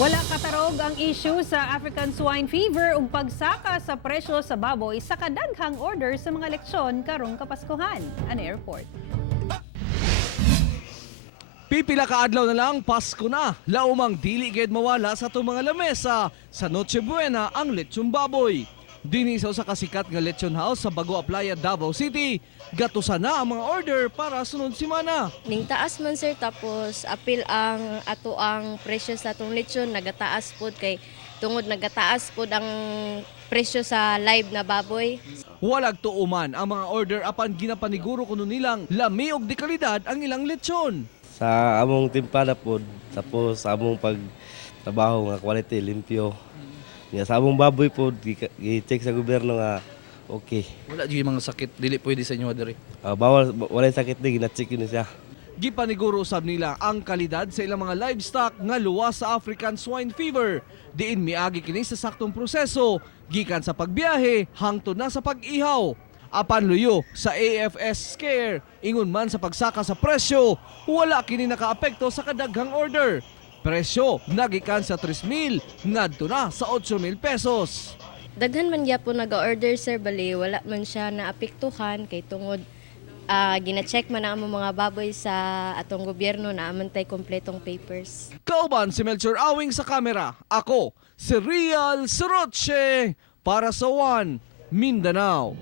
Wala katarog ang issue sa African swine fever ug pagsaka sa presyo sa baboy sa kadaghang order sa mga leksyon karong Kapaskuhan. Ano airport? Pipila ka adlaw na lang, Pasko na. Laumang dili gayud mawala sa itong mga lamesa. Sa Noche Buena ang lechon baboy. Dini sa kasikat nga lechon house sa Bagua Playa, Davao City. Gatusan na ang mga order para sunod semana. Ning taas man sir, tapos apil ang ato ang presyo sa atong lechon, nagataas pod kay tungod nagataas pod ang presyo sa live na baboy. Walag tuuman ang mga order apan ginapaniguro kuno nilang lami og dekalidad ang ilang lechon. Sa among timpada pod, tapos sa among pagtrabaho nga quality, limpyo. Nga sa among baboy pod, i-check sa gobyerno nga okay. Wala yung mga sakit, dili pwede sa inyo diri. Bawal, walay sakit din, gina-check yun siya. Gipaniguro usab nila ang kalidad sa ilang mga livestock nga luwas sa African swine fever. Diin miagi kini sa saktong proseso, gikan sa pagbiyahe hangtod na sa pag-ihaw. Apan luyo sa AFS scare, ingon man sa pagsaka sa presyo, wala kini nakaapekto sa kadaghang order. Presyo nagikan sa 3,000 ngadto na sa 8,000 pesos. Daghan man gyapon naga-order sir, bali wala man siya naapektuhan kay tungod gina-check man ang among mga baboy sa atong gobyerno na amantay kompletong papers. Kauban si Melchor Awing sa kamera. Ako, si Real Soroche para sa One Mindanao.